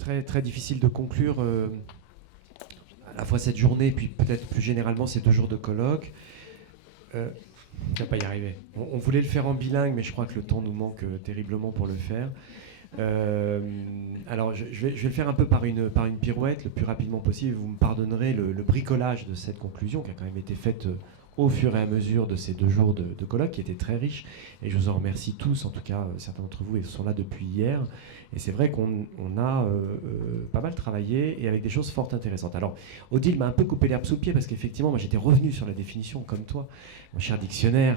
très, très difficile de conclure à la fois cette journée, puis peut-être plus généralement ces 2 jours de colloque. On va pas y arriver. On voulait le faire en bilingue, mais je crois que le temps nous manque terriblement pour le faire. Alors, je vais le faire un peu par une pirouette, le plus rapidement possible. Vous me pardonnerez le bricolage de cette conclusion qui a quand même été faite au fur et à mesure de ces 2 jours de colloque, qui étaient très riches. Et je vous en remercie tous, en tout cas certains d'entre vous, ils sont là depuis hier. Et c'est vrai qu'on a pas mal travaillé et avec des choses fort intéressantes. Alors, Odile m'a un peu coupé l'herbe sous le pied parce qu'effectivement, moi j'étais revenu sur la définition comme toi, mon cher dictionnaire,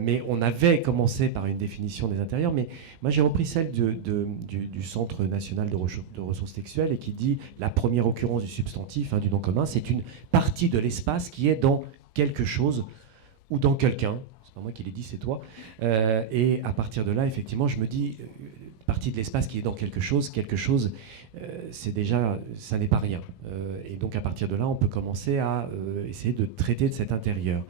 mais on avait commencé par une définition des intérieurs, mais moi j'ai repris celle du Centre national de ressources textuelles et qui dit la première occurrence du substantif, du nom commun, c'est une partie de l'espace qui est dans quelque chose ou dans quelqu'un. C'est pas moi qui l'ai dit, c'est toi. Et à partir de là, effectivement, je me dis, partie de l'espace qui est dans quelque chose, c'est déjà, ça n'est pas rien. Et donc à partir de là, on peut commencer à essayer de traiter de cet intérieur.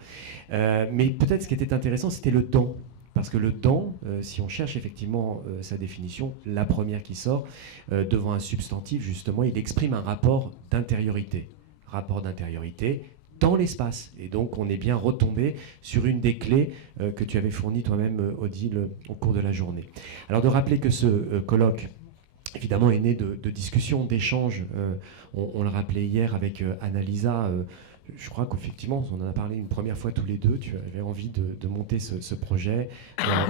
Mais peut-être ce qui était intéressant, c'était le dans. Parce que le dans, si on cherche effectivement sa définition, la première qui sort, devant un substantif, justement, il exprime un rapport d'intériorité. Rapport d'intériorité dans l'espace. Et donc, on est bien retombé sur une des clés que tu avais fournies toi-même, Odile, au cours de la journée. Alors, de rappeler que ce colloque, évidemment, est né de discussions, d'échanges. On le rappelait hier avec Annalisa. Je crois qu'effectivement, on en a parlé une première fois tous les deux. Tu avais envie de monter ce projet.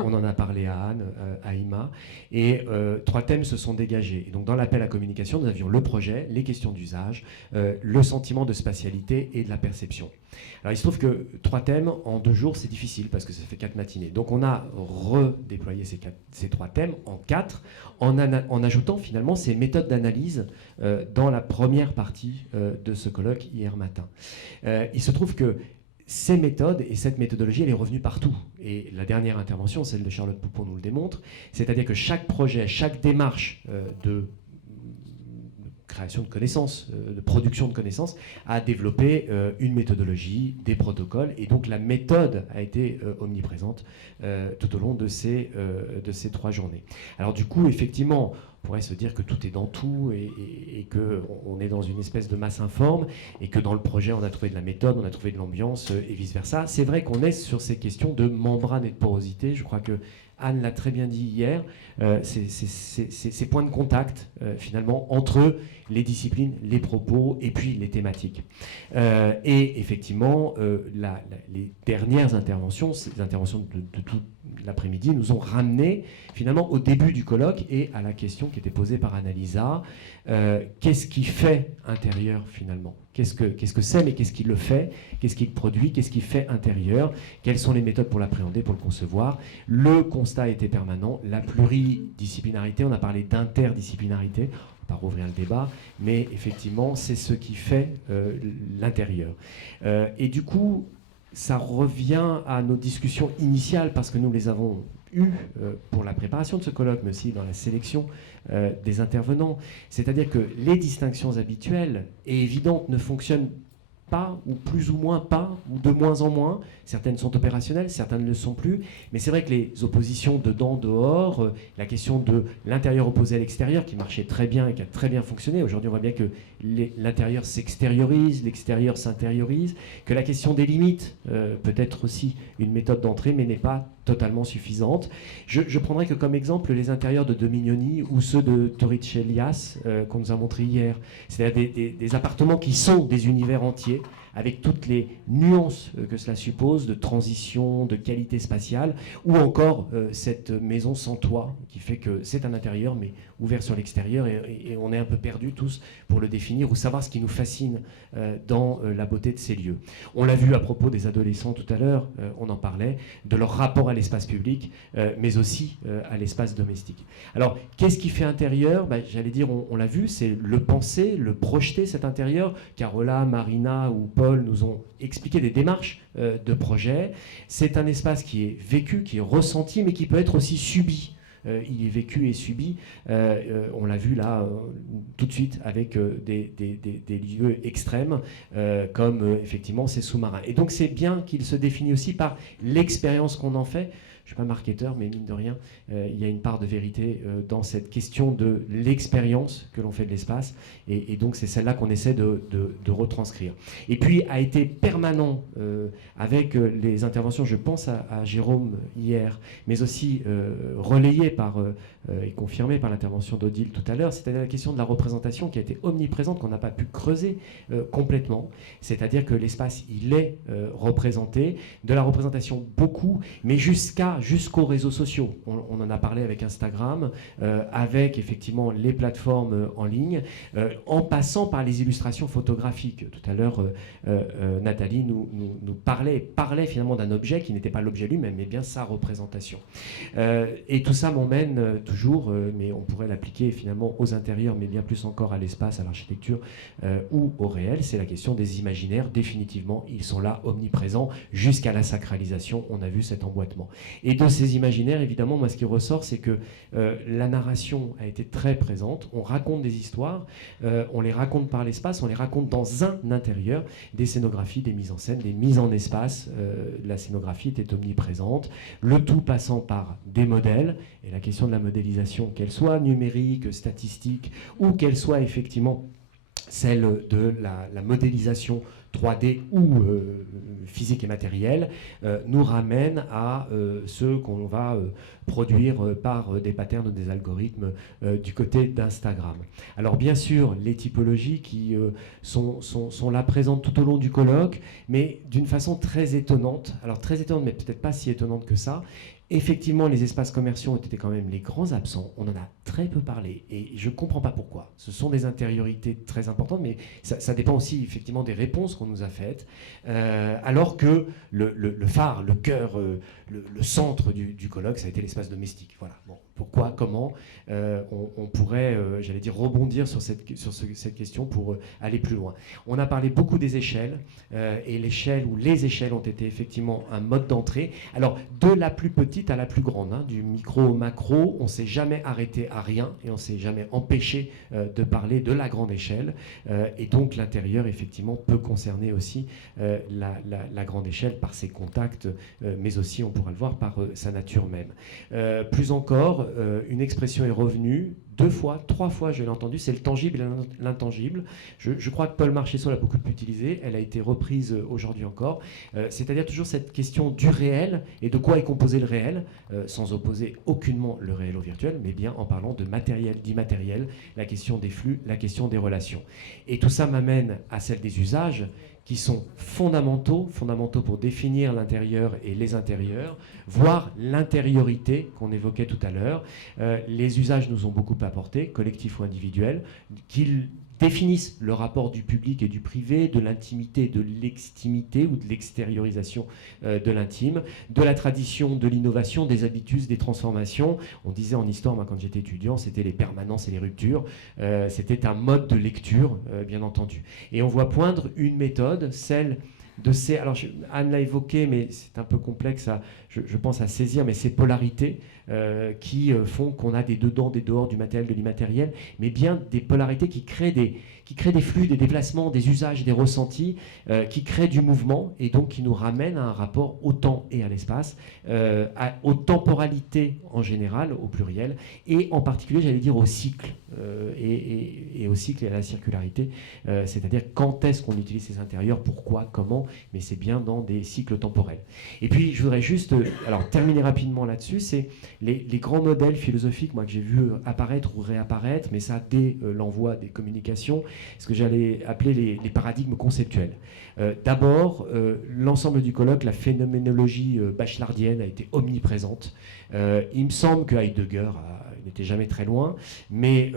On en a parlé à Anne, à Ima. Et 3 thèmes se sont dégagés. Et donc, dans l'appel à communication, nous avions le projet, les questions d'usage, le sentiment de spatialité et de la perception. Alors, il se trouve que 3 thèmes en 2 jours, c'est difficile parce que ça fait 4 matinées. Donc, on a redéployé ces 3 thèmes en 4 en ajoutant finalement ces méthodes d'analyse dans la première partie de ce colloque hier matin. Il se trouve que ces méthodes et cette méthodologie, elle est revenue partout. Et la dernière intervention, celle de Charlotte Poupon, nous le démontre. C'est-à-dire que chaque projet, chaque démarche de création de connaissances, de production de connaissances, a développé une méthodologie, des protocoles, et donc la méthode a été omniprésente tout au long de ces 3 journées. Alors du coup, effectivement, on pourrait se dire que tout est dans tout et qu'on est dans une espèce de masse informe et que dans le projet, on a trouvé de la méthode, on a trouvé de l'ambiance et vice-versa. C'est vrai qu'on est sur ces questions de membrane et de porosité. Je crois que Anne l'a très bien dit hier, ces points de contact, finalement, entre les disciplines, les propos et puis les thématiques. Et effectivement, les dernières interventions, ces interventions de tout l'après-midi, nous ont ramené finalement au début du colloque et à la question qui était posée par Annalisa. Qu'est-ce qui fait intérieur finalement ? Qu'est-ce que c'est, mais qu'est-ce qui le fait ? Qu'est-ce qui le produit ? Qu'est-ce qui fait intérieur ? Quelles sont les méthodes pour l'appréhender, pour le concevoir ? Le constat était permanent, la pluridisciplinarité, on a parlé d'interdisciplinarité, on va pas rouvrir le débat, mais effectivement, c'est ce qui fait l'intérieur. Et du coup, ça revient à nos discussions initiales, parce que nous les avons eues pour la préparation de ce colloque, mais aussi dans la sélection des intervenants. C'est-à-dire que les distinctions habituelles et évidentes ne fonctionnent pas, ou plus ou moins pas, ou de moins en moins. Certaines sont opérationnelles, certaines ne le sont plus. Mais c'est vrai que les oppositions dedans-dehors, la question de l'intérieur opposé à l'extérieur, qui marchait très bien et qui a très bien fonctionné. Aujourd'hui, on voit bien que l'intérieur s'extériorise, l'extérieur s'intériorise, que la question des limites peut être aussi une méthode d'entrée, mais n'est pas totalement suffisante. Je prendrai que comme exemple les intérieurs de Dominioni ou ceux de Torricellias qu'on nous a montré hier. C'est-à-dire des appartements qui sont des univers entiers, avec toutes les nuances que cela suppose, de transition, de qualité spatiale, ou encore cette maison sans toit, qui fait que c'est un intérieur, mais ouvert sur l'extérieur, et on est un peu perdus tous pour le définir, ou savoir ce qui nous fascine dans la beauté de ces lieux. On l'a vu à propos des adolescents tout à l'heure, on en parlait, de leur rapport à l'espace public, mais aussi à l'espace domestique. Alors, qu'est-ce qui fait intérieur ? J'allais dire, on l'a vu, c'est le penser, le projeter, cet intérieur. Carola, Marina ou Paul nous ont expliqué des démarches de projet. C'est un espace qui est vécu, qui est ressenti, mais qui peut être aussi subi. Il est vécu et subi. On l'a vu là tout de suite avec des lieux extrêmes comme effectivement ces sous-marins. Et donc c'est bien qu'il se définit aussi par l'expérience qu'on en fait. je ne suis pas marketeur, mais mine de rien, il y a une part de vérité dans cette question de l'expérience que l'on fait de l'espace. Et donc, c'est celle-là qu'on essaie de retranscrire. Et puis, a été permanent avec les interventions, je pense à Jérôme hier, mais aussi relayé et confirmé par l'intervention d'Odile tout à l'heure, c'est-à-dire la question de la représentation qui a été omniprésente, qu'on n'a pas pu creuser complètement. C'est-à-dire que l'espace, il est représenté, de la représentation beaucoup, mais jusqu'aux réseaux sociaux. On en a parlé avec Instagram, avec effectivement les plateformes en ligne, en passant par les illustrations photographiques. Tout à l'heure, Nathalie nous parlait finalement d'un objet qui n'était pas l'objet lui-même, mais bien sa représentation. Et tout ça m'emmène toujours, mais on pourrait l'appliquer finalement aux intérieurs, mais bien plus encore à l'espace, à l'architecture ou au réel. C'est la question des imaginaires. Définitivement, ils sont là, omniprésents, jusqu'à la sacralisation. On a vu cet emboîtement. Et de ces imaginaires, évidemment, moi, ce qui ressort, c'est que la narration a été très présente. On raconte des histoires, on les raconte par l'espace, on les raconte dans un intérieur, des scénographies, des mises en scène, des mises en espace. La scénographie était omniprésente, le tout passant par des modèles, et la question de la modélisation, qu'elle soit numérique, statistique, ou qu'elle soit effectivement celle de la modélisation 3D ou physique et matérielle, nous ramène à ce qu'on va produire par des patterns ou des algorithmes du côté d'Instagram. Alors bien sûr, les typologies qui sont là présentes tout au long du colloque, mais d'une façon très étonnante. Alors très étonnante, mais peut-être pas si étonnante que ça. Effectivement, les espaces commerciaux ont été quand même les grands absents. On en a très peu parlé et je ne comprends pas pourquoi. Ce sont des intériorités très importantes, mais ça dépend aussi effectivement des réponses qu'on nous a faites. Alors que le phare, le cœur, le centre du colloque, ça a été l'espace domestique. Voilà. Bon, pourquoi, comment on pourrait, j'allais dire, rebondir sur cette question pour aller plus loin. On a parlé beaucoup des échelles et l'échelle ou les échelles ont été effectivement un mode d'entrée. Alors, de la plus petite à la plus grande, hein, du micro au macro, on ne s'est jamais arrêté à rien et on ne s'est jamais empêché de parler de la grande échelle. Et donc, l'intérieur, effectivement, peut concerner aussi la grande échelle par ses contacts, mais aussi, on pourra le voir, par sa nature même. Plus encore, une expression est revenue 2 fois, 3 fois, je l'ai entendu, c'est le tangible et l'intangible. Je crois que Paul Marchesseau l'a beaucoup utilisée, elle a été reprise aujourd'hui encore. C'est-à-dire toujours cette question du réel et de quoi est composé le réel, sans opposer aucunement le réel au virtuel, mais bien en parlant de matériel, d'immatériel, la question des flux, la question des relations. Et tout ça m'amène à celle des usages, qui sont fondamentaux pour définir l'intérieur et les intérieurs, voire l'intériorité qu'on évoquait tout à l'heure. Les usages nous ont beaucoup apporté, collectifs ou individuels, qu'ils définissent le rapport du public et du privé, de l'intimité, de l'extimité ou de l'extériorisation de l'intime, de la tradition, de l'innovation, des habitudes, des transformations. On disait en histoire, moi, quand j'étais étudiant, c'était les permanences et les ruptures. C'était un mode de lecture, bien entendu. Et on voit poindre une méthode, celle de ces... Alors, Anne l'a évoqué, mais c'est un peu complexe, je pense, à saisir, mais ces polarités qui font qu'on a des dedans, des dehors, du matériel, de l'immatériel, mais bien des polarités qui créent des flux, des déplacements, des usages, des ressentis, qui créent du mouvement et donc qui nous ramènent à un rapport au temps et à l'espace, aux temporalités en général, au pluriel, et en particulier, j'allais dire, au cycle, et au cycle et à la circularité, c'est-à-dire quand est-ce qu'on utilise ces intérieurs, pourquoi, comment, mais c'est bien dans des cycles temporels. Et puis, je voudrais juste terminer rapidement là-dessus, c'est les grands modèles philosophiques, moi, que j'ai vu apparaître ou réapparaître, mais ça dès l'envoi des communications, ce que j'allais appeler les paradigmes conceptuels. D'abord, l'ensemble du colloque, la phénoménologie bachelardienne a été omniprésente. Il me semble que Heidegger n'était jamais très loin, mais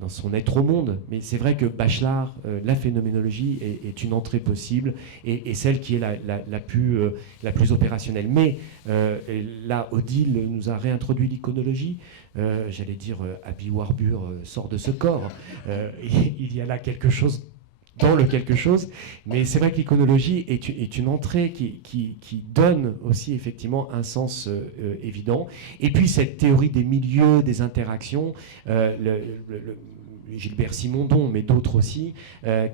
dans son être au monde. Mais c'est vrai que Bachelard, la phénoménologie est une entrée possible et celle qui est la plus opérationnelle. Mais là, Odile nous a réintroduit l'iconologie. J'allais dire, Abby Warburg sort de ce corps. Il y a là quelque chose dans le quelque chose, mais c'est vrai que l'iconologie est une entrée qui donne aussi effectivement un sens évident. Et puis cette théorie des milieux, des interactions, Gilbert Simondon, mais d'autres aussi,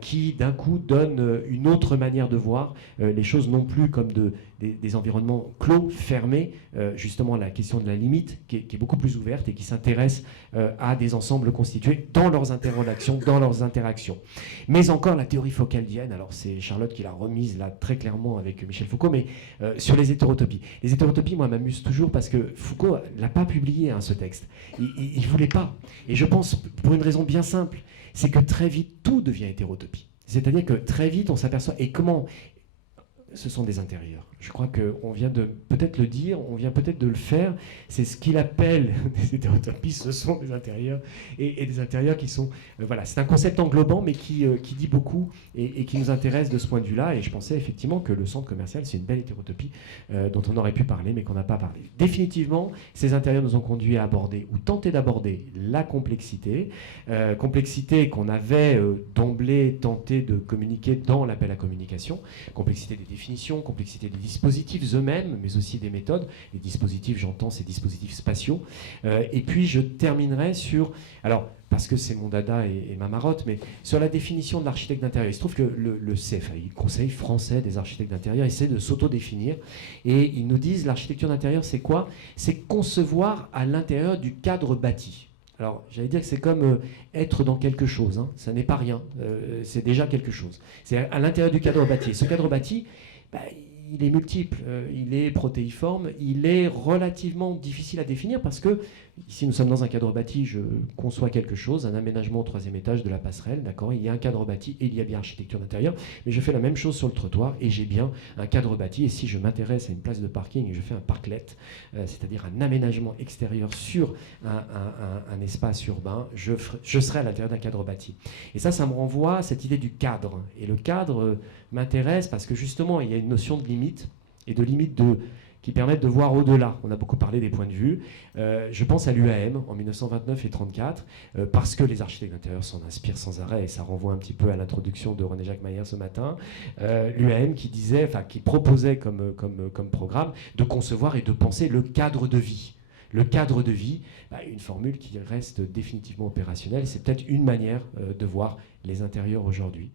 qui d'un coup donne une autre manière de voir les choses, non plus comme des environnements clos, fermés, justement la question de la limite qui est beaucoup plus ouverte et qui s'intéresse à des ensembles constitués dans leurs interrelations, dans leurs interactions. Mais encore la théorie foucaldienne, alors c'est Charlotte qui l'a remise là très clairement avec Michel Foucault, mais sur les hétérotopies. Les hétérotopies, moi, m'amusent toujours parce que Foucault l'a pas publié, hein, ce texte. Il voulait pas. Et je pense, pour une raison bien simple, c'est que très vite, tout devient hétérotopie. C'est-à-dire que très vite, on s'aperçoit... Et comment... Ce sont des intérieurs. Je crois qu'on vient de peut-être le dire, on vient peut-être de le faire. C'est ce qu'il appelle des hétérotopies, ce sont des intérieurs. Et des intérieurs qui sont... voilà, c'est un concept englobant, mais qui dit beaucoup et qui nous intéresse de ce point de vue-là. Et je pensais effectivement que le centre commercial, c'est une belle hétérotopie dont on aurait pu parler, mais qu'on n'a pas parlé. Définitivement, ces intérieurs nous ont conduit à aborder, ou tenter d'aborder, la complexité. Complexité qu'on avait d'emblée tenté de communiquer dans l'appel à communication. Complexité des définitions, complexité des dispositifs eux-mêmes, mais aussi des méthodes. Les dispositifs, j'entends, ces dispositifs spatiaux. Et puis je terminerai sur... Alors, parce que c'est mon dada et ma marotte, mais sur la définition de l'architecte d'intérieur. Il se trouve que le CFAI, le Conseil français des architectes d'intérieur, essaie de s'auto-définir. Et ils nous disent, l'architecture d'intérieur, c'est quoi? C'est concevoir à l'intérieur du cadre bâti. Alors, j'allais dire que c'est comme être dans quelque chose. Hein. Ça n'est pas rien. C'est déjà quelque chose. C'est à l'intérieur du cadre bâti. Ce cadre bâti, il est multiple. Il est protéiforme. Il est relativement difficile à définir parce que, ici, nous sommes dans un cadre bâti. Je conçois quelque chose, un aménagement au 3e étage de la passerelle. D'accord, il y a un cadre bâti et il y a bien architecture d'intérieur. Mais je fais la même chose sur le trottoir et j'ai bien un cadre bâti. Et si je m'intéresse à une place de parking et je fais un parklet, c'est-à-dire un aménagement extérieur sur un espace urbain, je serai à l'intérieur d'un cadre bâti. Et ça me renvoie à cette idée du cadre. Et le cadre m'intéresse parce que justement, il y a une notion de limite et de limite qui permettent de voir au-delà. On a beaucoup parlé des points de vue. Je pense à l'UAM en 1929 et 1934, parce que les architectes d'intérieur s'en inspirent sans arrêt, et ça renvoie un petit peu à l'introduction de René-Jacques Mayer ce matin. L'UAM qui proposait comme programme de concevoir et de penser le cadre de vie. Le cadre de vie, une formule qui reste définitivement opérationnelle, c'est peut-être une manière de voir les intérieurs aujourd'hui.